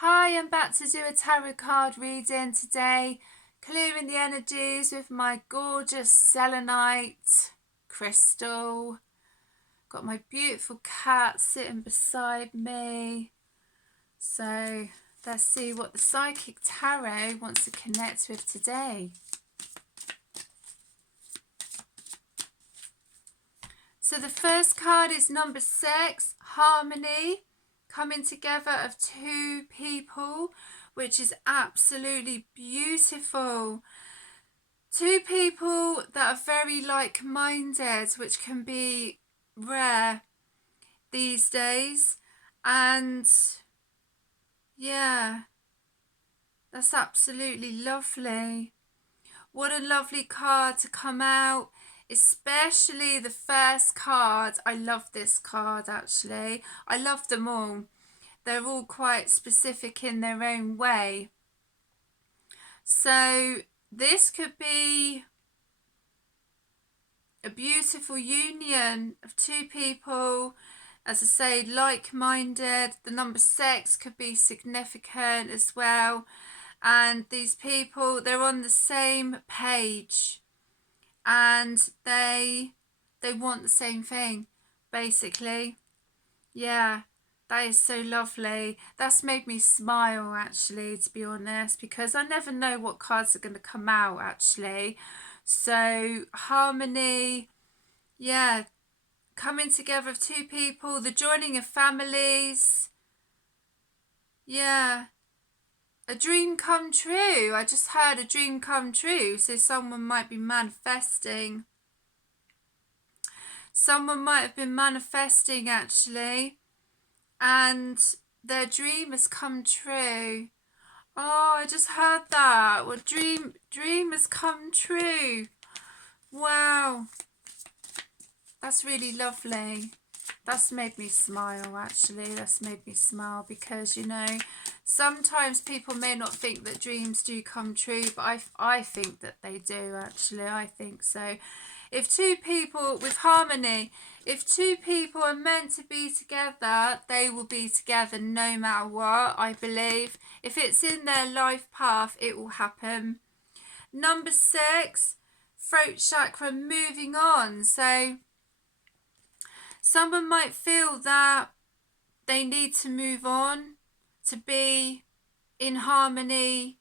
Hi, I'm back to do a tarot card reading today, clearing the energies with my gorgeous selenite crystal. Got my beautiful cat sitting beside me. So let's see what the Psychic Tarot wants to connect with today. So the first card is number 6, Harmony. Coming together of two people, which is absolutely beautiful. Two people that are very like-minded, which can be rare these days. And yeah, that's absolutely lovely. What a lovely card to come out, especially the first card. I love this card actually. I love them all. They're all quite specific in their own way. So this could be a beautiful union of two people, as I say, like-minded. The number 6 could be significant as well. And these people, they're on the same page and they want the same thing, basically. Yeah. That is so lovely. That's made me smile actually, to be honest, because I never know what cards are going to come out actually. So harmony, yeah, coming together of two people, the joining of families, yeah, a dream come true. I just heard a dream come true, so someone might be manifesting. Someone might have been manifesting actually, and their dream has come true. Oh, I just heard that. Well, dream has come true. Wow. That's really lovely. That's made me smile actually. That's made me smile because, you know, sometimes people may not think that dreams do come true, but I think that they do actually. I think so. If two people with harmony, if two people are meant to be together, they will be together no matter what, I believe. If it's in their life path, it will happen. Number 6, throat chakra, moving on. So someone might feel that they need to move on to be in harmony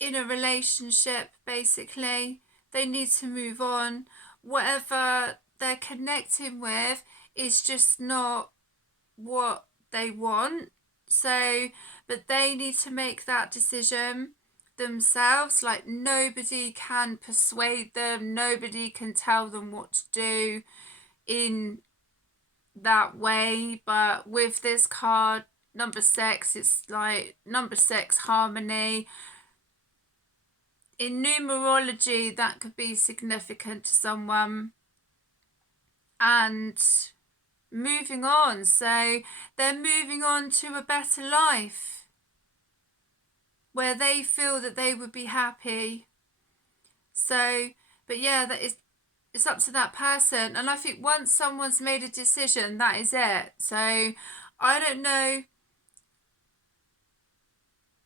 in a relationship, basically. They need to move on. Whatever they're connecting with is just not what they want. So, but they need to make that decision themselves. Like, nobody can persuade them. Nobody can tell them what to do in that way. But with this card, number 6, it's like number 6, harmony. In numerology, that could be significant to someone. And moving on, so they're moving on to a better life where they feel that they would be happy. So, but yeah, that is, it's up to that person. And I think once someone's made a decision, that is it. So I don't know,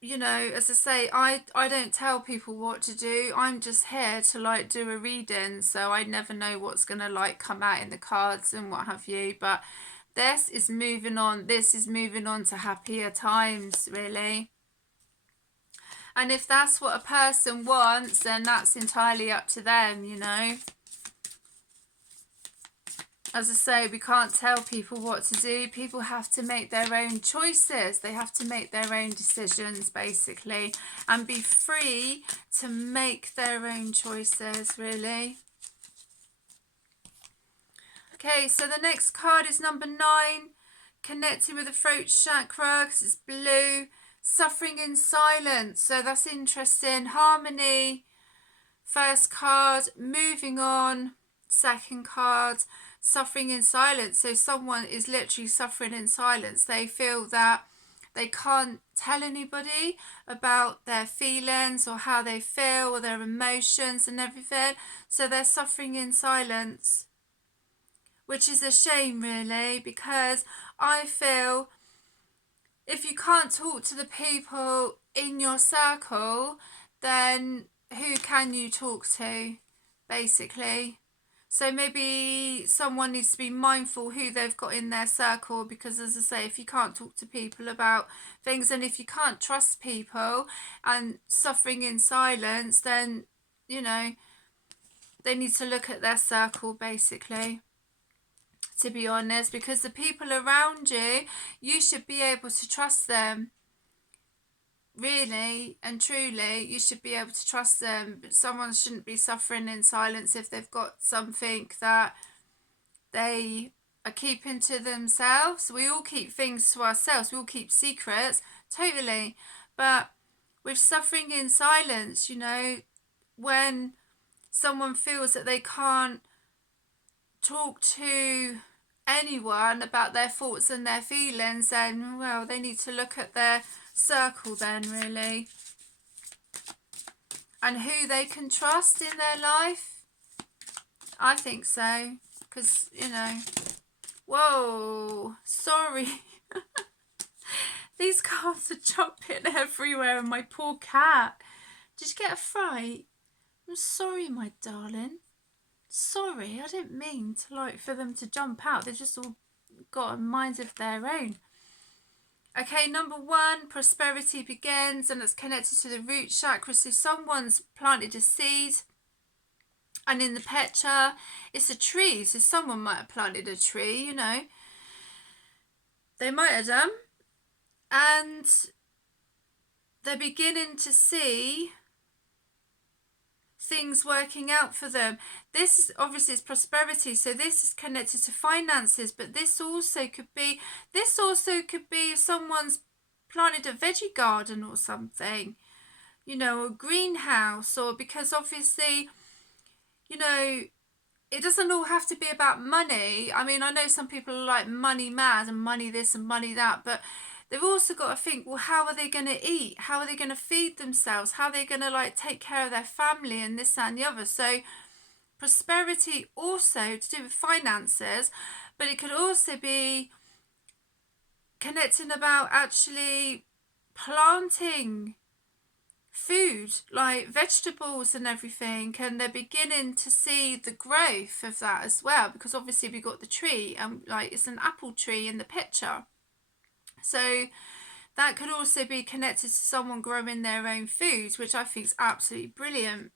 you know, as I say, I don't tell people what to do. I'm just here to like do a reading, so I never know what's gonna like come out in the cards and what have you. But this is moving on. This is moving on to happier times, really. And if that's what a person wants, then that's entirely up to them, you know. As I say, we can't tell people what to do. People have to make their own choices. They have to make their own decisions, basically, and be free to make their own choices, really. Okay, so the next card is number 9, connecting with the throat chakra, because it's blue, suffering in silence. So that's interesting. Harmony, first card, moving on, second card, suffering in silence. So someone is literally suffering in silence. They feel that they can't tell anybody about their feelings or how they feel or their emotions and everything. So they're suffering in silence, which is a shame really, because I feel if you can't talk to the people in your circle, then who can you talk to, basically? So maybe someone needs to be mindful who they've got in their circle, because as I say, if you can't talk to people about things, and if you can't trust people and suffering in silence, then, you know, they need to look at their circle, basically, to be honest, because the people around you, you should be able to trust them. Really and truly, you should be able to trust them. But someone shouldn't be suffering in silence if they've got something that they are keeping to themselves. We all keep things to ourselves. We all keep secrets, totally. But with suffering in silence, you know, when someone feels that they can't talk to anyone about their thoughts and their feelings, then, well, they need to look at their circle then, really, and who they can trust in their life. I think so, because, you know, whoa, sorry. These cards are jumping everywhere, and my poor cat. Did you get a fright? I'm sorry, my darling. Sorry, I didn't mean to, like, for them to jump out. They've just all got a mind of their own. Okay, number 1, prosperity begins, and it's connected to the root chakra. So someone's planted a seed, and in the picture, it's a tree. So someone might have planted a tree, you know. They might have done. And they're beginning to see things working out for them. This is obviously, it's prosperity, so this is connected to finances, but this also could be if someone's planted a veggie garden or something, you know, a greenhouse, or because obviously, you know, it doesn't all have to be about money. I mean, I know some people are like money mad and money this and money that, but they've also got to think, well, how are they going to eat? How are they going to feed themselves? How are they going to, like, take care of their family and this and the other? So prosperity also to do with finances, but it could also be connecting about actually planting food, like vegetables and everything, and they're beginning to see the growth of that as well, because obviously we got the tree, and like it's an apple tree in the picture. So that could also be connected to someone growing their own food, which I think is absolutely brilliant.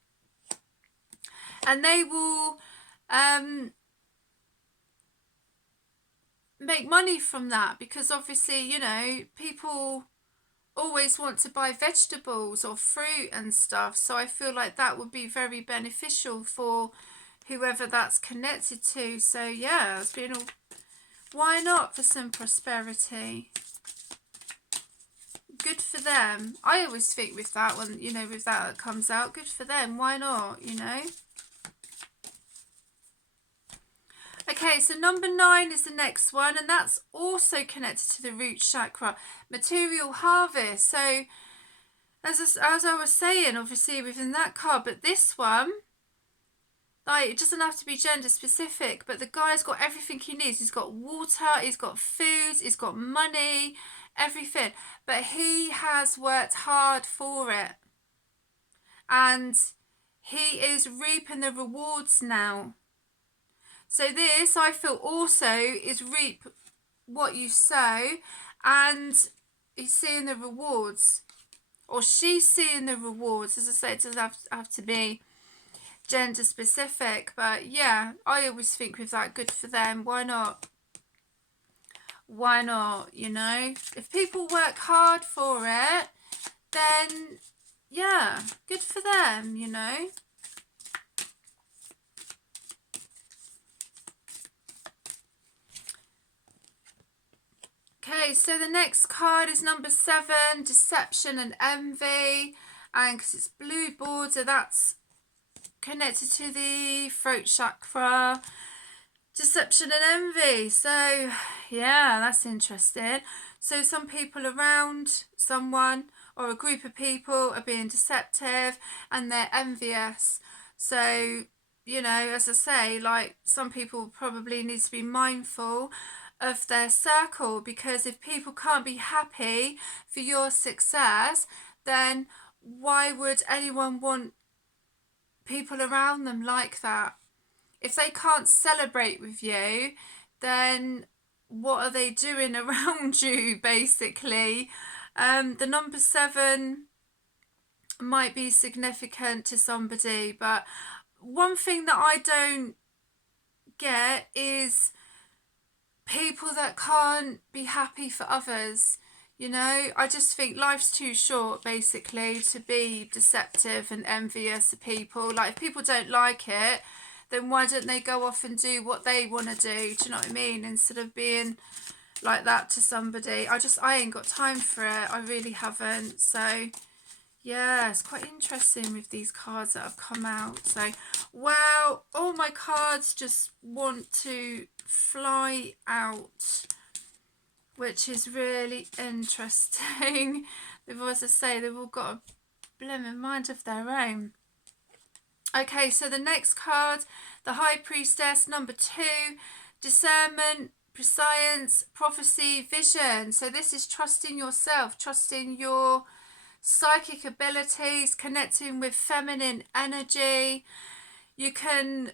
And they will make money from that, because obviously, you know, people always want to buy vegetables or fruit and stuff. So I feel like that would be very beneficial for whoever that's connected to. So yeah, it's been all, why not for some prosperity? Good for them. I always think with that one, you know, with that comes out, good for them. Why not, you know? Okay, so number 9 is the next one, and that's also connected to the root chakra, material harvest. So as I was saying, obviously within that card, but this one, like, it doesn't have to be gender specific, but the guy's got everything he needs. He's got water, he's got food, he's got money, everything, but he has worked hard for it, and he is reaping the rewards now. So this, I feel, also is reap what you sow, and he's seeing the rewards, or she's seeing the rewards. As I say, it doesn't have to be gender specific, but yeah, I always think with that, good for them. Why not? Why not, you know? If people work hard for it, then yeah, good for them, you know? Okay, so the next card is number 7, deception and envy, and because it's blue border, that's connected to the throat chakra. Deception and envy. So yeah, that's interesting. So some people around someone or a group of people are being deceptive and they're envious. So, you know, as I say, like, some people probably need to be mindful of their circle, because if people can't be happy for your success, then why would anyone want people around them like that? If they can't celebrate with you, then what are they doing around you, basically? The number 7 might be significant to somebody, but one thing that I don't get is people that can't be happy for others. You know, I just think life's too short, basically, to be deceptive and envious of people. Like, if people don't like it, then why don't they go off and do what they want to do? Do you know what I mean? Instead of being like that to somebody. I ain't got time for it. I really haven't. So, yeah, it's quite interesting with these cards that have come out. So, well, all my cards just want to fly out, which is really interesting. They've, as I say, they've all got a blooming mind of their own. Okay, so the next card, the High Priestess, number 2, discernment, prescience, prophecy, vision. So this is trusting yourself, trusting your psychic abilities, connecting with feminine energy. You can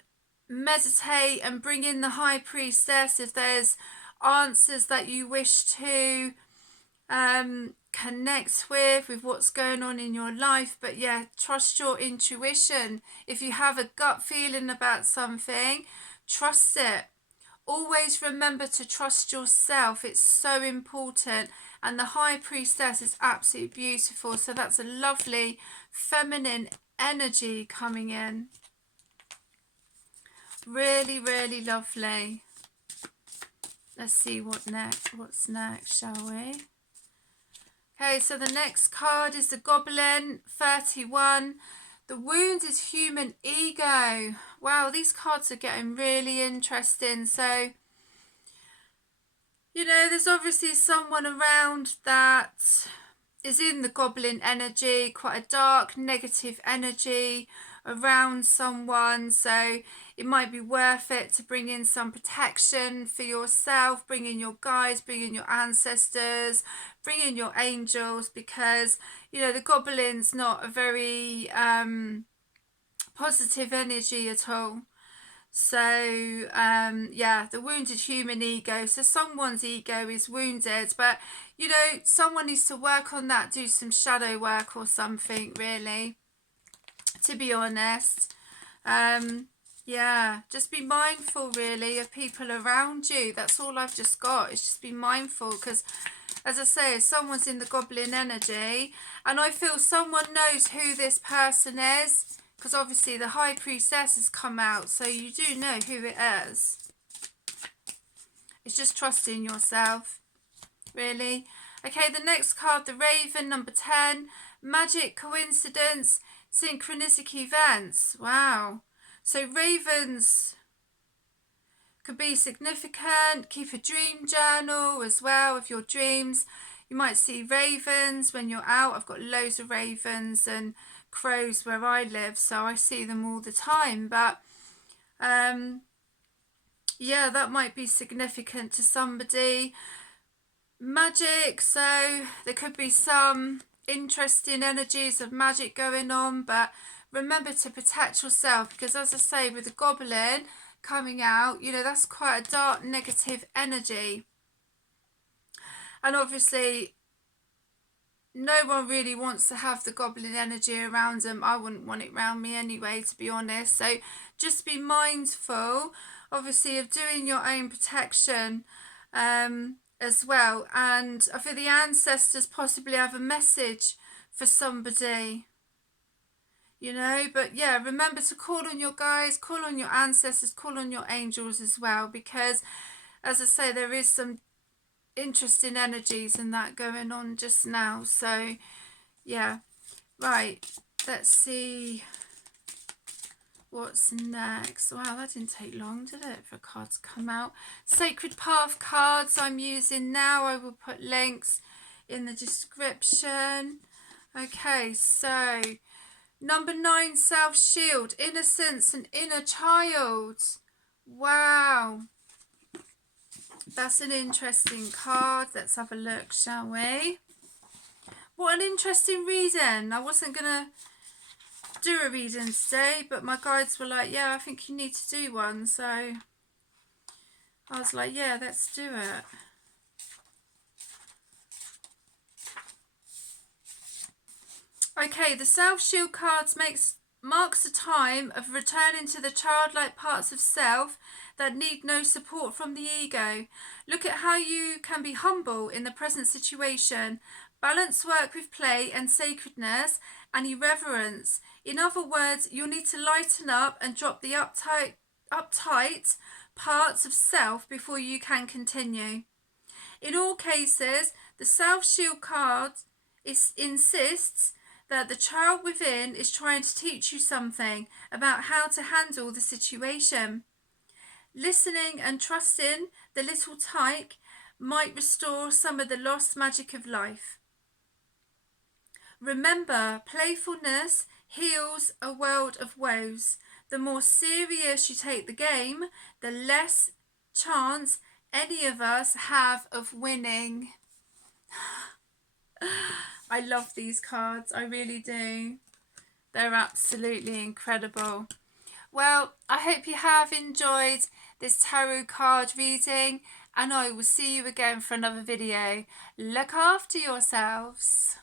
meditate and bring in the High Priestess if there's answers that you wish to connect with what's going on in your life. But yeah, trust your intuition. If you have a gut feeling about something, trust it. Always remember to trust yourself. It's so important. And the High Priestess is absolutely beautiful. So that's a lovely feminine energy coming in. Really, really lovely. Let's see what's next, shall we? Okay, so the next card is the Goblin, 31. The wounded human ego. Wow, these cards are getting really interesting. So, you know, there's obviously someone around that is in the goblin energy, quite a dark, negative energy around someone. So it might be worth it to bring in some protection for yourself, bring in your guides, bring in your ancestors, bring in your angels, because, you know, the goblin's not a very positive energy at all. So yeah, the wounded human ego. So someone's ego is wounded, but, you know, someone needs to work on that, do some shadow work or something, really, to be honest. Yeah, just be mindful, really, of people around you. That's all I've just got, is just be mindful, because, as I say, someone's in the goblin energy, and I feel someone knows who this person is, because obviously the High Priestess has come out, so you do know who it is. It's just trusting yourself, really. Okay, the next card, the Raven, number 10. Magic, coincidence, synchronistic events. Wow. So ravens could be significant. Keep a dream journal as well of your dreams. You might see ravens when you're out. I've got loads of ravens and crows where I live, so I see them all the time. But yeah, that might be significant to somebody. Magic, so there could be some interesting energies of magic going on, but remember to protect yourself, because, as I say, with the goblin coming out, you know, that's quite a dark, negative energy. And obviously, no one really wants to have the goblin energy around them. I wouldn't want it around me anyway, to be honest. So just be mindful, obviously, of doing your own protection as well. And for the ancestors, possibly have a message for somebody, you know. But yeah, remember to call on your guides, call on your ancestors, call on your angels as well, because, as I say, there is some interesting energies and that going on just now. So yeah, right, let's see what's next. Wow, that didn't take long, did it, for cards to come out? Sacred Path cards I'm using now. I will put links in the description. Okay, so number 9, Self Shield, innocence and inner child. Wow. That's an interesting card. Let's have a look, shall we? What an interesting reading. I wasn't going to do a reading today, but my guides were like, yeah, I think you need to do one. So I was like, yeah, let's do it. Okay, the self-shield cards marks a time of returning to the childlike parts of self that need no support from the ego. Look at how you can be humble in the present situation. Balance work with play and sacredness and irreverence. In other words, you'll need to lighten up and drop the uptight parts of self before you can continue. In all cases, the self-shield card insists that the child within is trying to teach you something about how to handle the situation. Listening and trusting the little tyke might restore some of the lost magic of life. Remember, playfulness heals a world of woes. The more serious you take the game, the less chance any of us have of winning. I love these cards, I really do. They're absolutely incredible. Well, I hope you have enjoyed this tarot card reading, and I will see you again for another video. Look after yourselves.